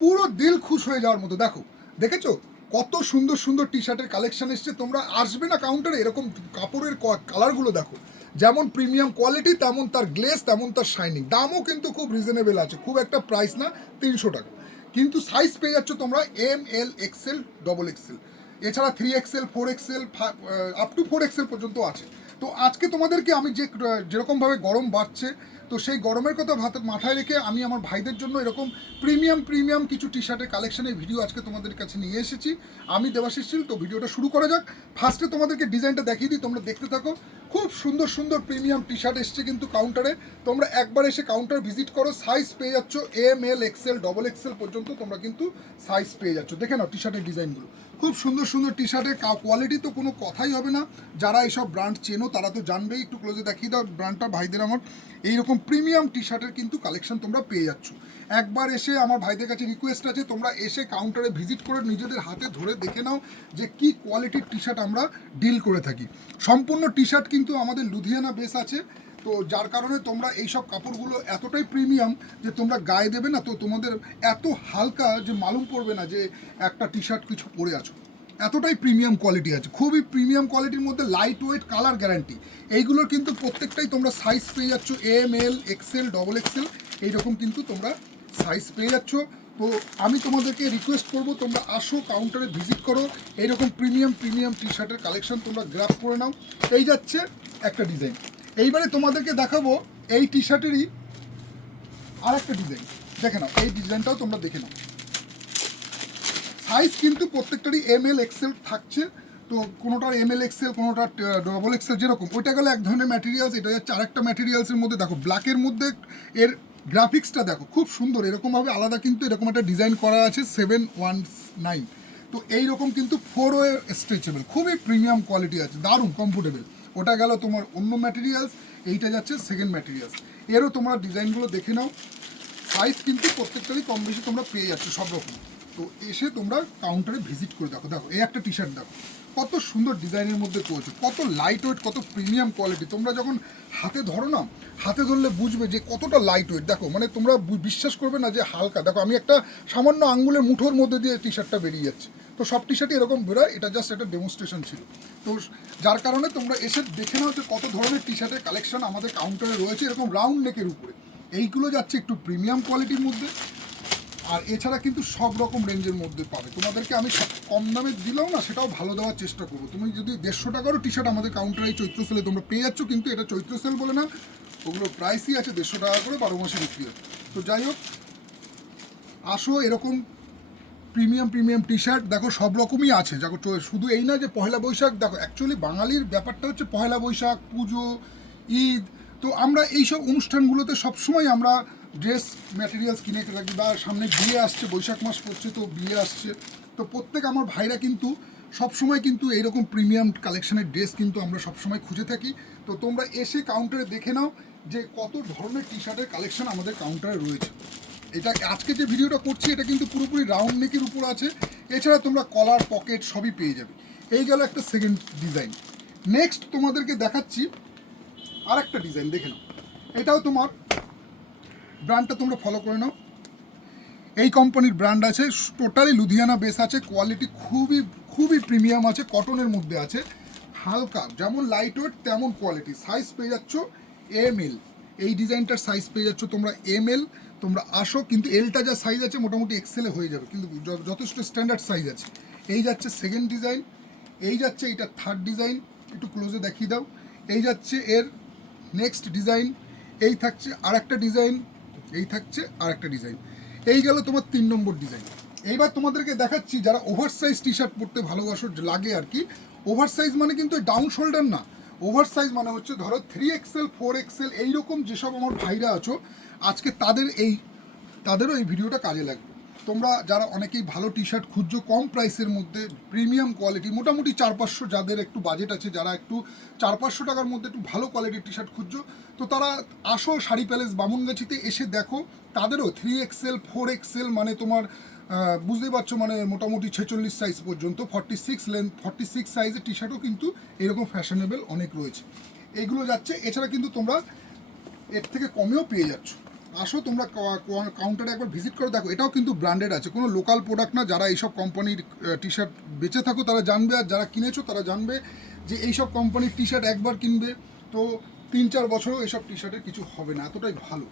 পুরো দিল খুশ হয়ে যাওয়ার মতো। দেখো, দেখেছ? কত সুন্দর সুন্দর টি শার্টের কালেকশন এসছে। তোমরা আসবে না কাউন্টারে এরকম কাপড়ের কালারগুলো দেখো। যেমন প্রিমিয়াম কোয়ালিটি তেমন তার গ্লেস তেমন তার শাইনিং দামও কিন্তু খুব রিজনেবল আছে। খুব একটা প্রাইস না, তিনশো টাকা। কিন্তু সাইজ পেয়ে যাচ্ছ তোমরা M L XL double XL এছাড়া three XL four XL up to four XL পর্যন্ত আছে। তো আজকে তোমাদেরকে আমি যে যেরকমভাবে গরম বাড়ছে তো সেই গরমের কথা মাথায় রেখে আমি আমার ভাইদের জন্য এরকম প্রিমিয়াম প্রিমিয়াম কিছু টি শার্টের কালেকশনের ভিডিও আজকে তোমাদের কাছে নিয়ে এসেছি। আমি দেবাশিস তো ভিডিওটা শুরু করা যাক। ফার্স্টে তোমাদেরকে ডিজাইনটা দেখিয়ে দিই, তোমরা দেখতে থাকো। খুব সুন্দর সুন্দর প্রিমিয়াম টি শার্ট এসছে কিন্তু কাউন্টারে তোমরা একবার এসে কাউন্টার ভিজিট করো সাইজ পেয়ে যাচ্ছ M L XL double XL পর্যন্ত তোমরা কিন্তু সাইজ পেয়ে যাচ্ছ। দেখে নাও টি শার্টের ডিজাইনগুলো খুব সুন্দর সুন্দর টি শার্টের কোয়ালিটি তো কোনো কথাই হবে না। যারা এইসব ব্র্যান্ড চেনো, তারা তো জানবেই। একটু ক্লোজে দেখিয়ে দাও ব্র্যান্ডটা ভাইদের আমার। এইরকম প্রিমিয়াম টি শার্টের কিন্তু কালেকশন তোমরা পেয়ে যাচ্ছ। একবার এসে আমার ভাইদের কাছে রিকোয়েস্ট আছে, তোমরা এসে কাউন্টারে ভিজিট করে নিজেদের হাতে ধরে দেখে নাও যে কি কোয়ালিটির টি শার্ট আমরা ডিল করে থাকি। সম্পূর্ণ টি শার্ট কিন্তু আমাদের লুধিয়ানা বেস আছে। তো যার কারণে তোমরা এইসব কাপড়গুলো এতটাই প্রিমিয়াম যে তোমরা গায়ে দেবে না, তো তোমাদের এত হালকা যে মালুম পড়বে না যে একটা টি শার্ট কিছু পরে আছো। এতটাই প্রিমিয়াম কোয়ালিটি আছে, খুবই প্রিমিয়াম কোয়ালিটির মধ্যে লাইট ওয়েট কালার গ্যারান্টি এইগুলোর কিন্তু প্রত্যেকটাই তোমরা সাইজ পেয়ে যাচ্ছ M L XL double XL এইরকম কিন্তু তোমরা সাইজ পেয়ে যাচ্ছ। তো আমি তোমাদেরকে রিকোয়েস্ট করব, তোমরা আসো কাউন্টারে ভিজিট করো, এইরকম প্রিমিয়াম প্রিমিয়াম টি শার্টের কালেকশন তোমরা গ্রাফ করে নাও। এই যাচ্ছে একটা ডিজাইন এইবারে তোমাদেরকে দেখাবো এই টি শার্টেরই আর একটা ডিজাইন দেখে নাও, এই ডিজাইনটাও তোমরা দেখে নাও। সাইজ কিন্তু প্রত্যেকটারই এম এল এক্সেল থাকছে। তো কোনোটার এম এল এক্সেল কোনোটার ডবল এক্সেল যেরকম, ওইটা গেলে এক ধরনের ম্যাটেরিয়ালস এটা হচ্ছে আরেকটা ম্যাটেরিয়ালসের মধ্যে দেখো ব্ল্যাকের মধ্যে এর গ্রাফিক্সটা দেখো, খুব সুন্দর, এরকমভাবে আলাদা কিন্তু এরকম একটা ডিজাইন করা আছে সেভেন ওয়ান নাইন তো এইরকম কিন্তু ফোর ওয়ে স্ট্রেচেবল খুবই প্রিমিয়াম কোয়ালিটি আছে, দারুণ কমফোর্টেবল ওটা গেল তোমার অন্য ম্যাটেরিয়ালস এইটা যাচ্ছে সেকেন্ড ম্যাটেরিয়ালস এরও তোমরা ডিজাইনগুলো দেখে নাও। সাইজ কিন্তু প্রত্যেকটারই কম বেশি তোমরা পেয়ে যাচ্ছ সব রকম। তো এসে তোমরা কাউন্টারে ভিজিট করে দেখো। দেখো, এই একটা টি শার্ট দেখো। কত সুন্দর ডিজাইনের মধ্যে করেছ। কত লাইট ওয়েট কত প্রিমিয়াম কোয়ালিটি তোমরা যখন হাতে ধরো না, হাতে ধরলে বুঝবে যে কতটা লাইট ওয়েট দেখো মানে তোমরা বিশ্বাস করবে না যে হালকা। দেখো, আমি একটা সামান্য আঙ্গুলের মুঠোর মধ্যে দিয়ে টি শার্টটা বেরিয়ে যাচ্ছে। তো সব টি শার্টই এরকম বেরোয়, এটা জাস্ট একটা ডেমনস্ট্রেশন ছিল। তো যার কারণে তোমরা এসে দেখে নাও যে কত ধরনের টি শার্টের কালেকশন আমাদের কাউন্টারে রয়েছে, এরকম রাউন্ড নেকের উপরে। এইগুলো যাচ্ছে একটু প্রিমিয়াম কোয়ালিটির মধ্যে, আর এছাড়া কিন্তু সব রকম রেঞ্জের মধ্যে পাবে। তোমাদেরকে আমি কম দামে দিলেও না, সেটাও ভালো দেওয়ার চেষ্টা করব। তুমি যদি দেড়শো টাকারও টি শার্ট আমাদের কাউন্টারে চৈত্র সেলে তোমরা পেয়ে যাচ্ছ, কিন্তু এটা চৈত্র সেল বলে না, ওগুলো প্রাইসই আছে দেড়শো টাকা করে বারো মাসে বিক্রি হচ্ছে তো যাই হোক, আসো এরকম প্রিমিয়াম প্রিমিয়াম টি শার্ট দেখো সব রকমই আছে। দেখো শুধু এই না যে পয়লা বৈশাখ, দেখো অ্যাকচুয়ালি বাঙালির ব্যাপারটা হচ্ছে পয়লা বৈশাখ, পুজো, ঈদ। তো আমরা এইসব অনুষ্ঠানগুলোতে সবসময় আমরা ড্রেস ম্যাটেরিয়ালস কিনে রাখি বা সামনে বিয়ে আসছে, বৈশাখ মাস পড়ছে, তো বিয়ে আসছে। তো প্রত্যেক আমার ভাইরা কিন্তু সবসময় কিন্তু এইরকম প্রিমিয়াম কালেকশনের ড্রেস কিন্তু আমরা সবসময় খুঁজে থাকি। তো তোমরা এসে কাউন্টারে দেখে নাও যে কত ধরনের টি শার্টের কালেকশন আমাদের কাউন্টারে রয়েছে। এটা আজকে যে ভিডিওটা করছি, এটা কিন্তু পুরোপুরি রাউন্ড নেকের উপর আছে। এছাড়া তোমরা কলার পকেট সবই পেয়ে যাবে। এই গেল একটা সেকেন্ড ডিজাইন নেক্সট তোমাদেরকে দেখাচ্ছি আর একটা ডিজাইন দেখে নাও। এটাও তোমার ব্র্যান্ডটা তোমরা ফলো করে নাও। এই কোম্পানির ব্র্যান্ড আছে টোটালি লুধিয়ানা বেস আছে কোয়ালিটি খুবই খুবই প্রিমিয়াম আছে কটনের মধ্যে আছে। হালকা, যেমন লাইট ওয়েট তেমন কোয়ালিটি সাইজ পেয়ে যাচ্ছ এম এল এই ডিজাইনটার সাইজ পেয়ে যাচ্ছ তোমরা এম এল তোমরা আসো, কিন্তু এলটা যা সাইজ আছে মোটামুটি এক্সেলে হয়ে যাবে, কিন্তু যথেষ্ট স্ট্যান্ডার্ড সাইজ আছে। এই যাচ্ছে সেকেন্ড ডিজাইন এই যাচ্ছে এটা থার্ড ডিজাইন একটু ক্লোজে দেখিয়ে দাও। এই যাচ্ছে এর নেক্সট ডিজাইন এই থাকছে আর একটা ডিজাইন এই থাকছে আর একটা ডিজাইন এই গেল তোমার তিন নম্বর ডিজাইন এইবার তোমাদেরকে দেখাচ্ছি, যারা ওভার সাইজ টি শার্ট পরতে ভালোবাসো লাগে আর কি ওভার সাইজ মানে কিন্তু ডাউন শোল্ডার না ওভার সাইজ মানে হচ্ছে ধরো থ্রি এক্সেল ফোর এক্সেল এইরকম যেসব আমার ভাইরা আছো, আজকে তাদের এই, তাদেরও এই ভিডিওটা কাজে লাগবে। তোমরা যারা অনেকেই ভালো টি শার্ট খুঁজছো, কম প্রাইসের মধ্যে প্রিমিয়াম কোয়ালিটি মোটামুটি চার পাঁচশো যাদের একটু বাজেট আছে, যারা একটু চার পাঁচশো টাকার মধ্যে একটু ভালো কোয়ালিটির টি শার্ট খুঁজছো, তো তারা আসো শাড়ি প্যালেস বামুনগাছিতে এসে দেখো, তাদেরও থ্রি এক্সেল ফোর এক্সেল মানে তোমার বুঝতেই পারছ মানে মোটামুটি ছেচল্লিশ সাইজ পর্যন্ত forty six length forty six সাইজের টি শার্টও কিন্তু এরকম ফ্যাশনেবল অনেক রয়েছে। এইগুলো যাচ্ছে, এছাড়া কিন্তু তোমরা এর থেকে কমেও পেয়ে যাচ্ছ। আসো তোমরা কাউন্টারে একবার ভিজিট করে দেখো, এটাও কিন্তু ব্র্যান্ডেড আছে, কোনো লোকাল প্রোডাক্ট না, যারা এইসব কোম্পানির টি শার্ট বেঁচে থাকো, তারা জানবে, আর যারা কিনেছো, তারা জানবে যে এইসব কোম্পানির টি শার্ট একবার কিনবে, তো তিন চার বছরও এইসব টি শার্টের কিছু হবে না, এতটাই ভালো।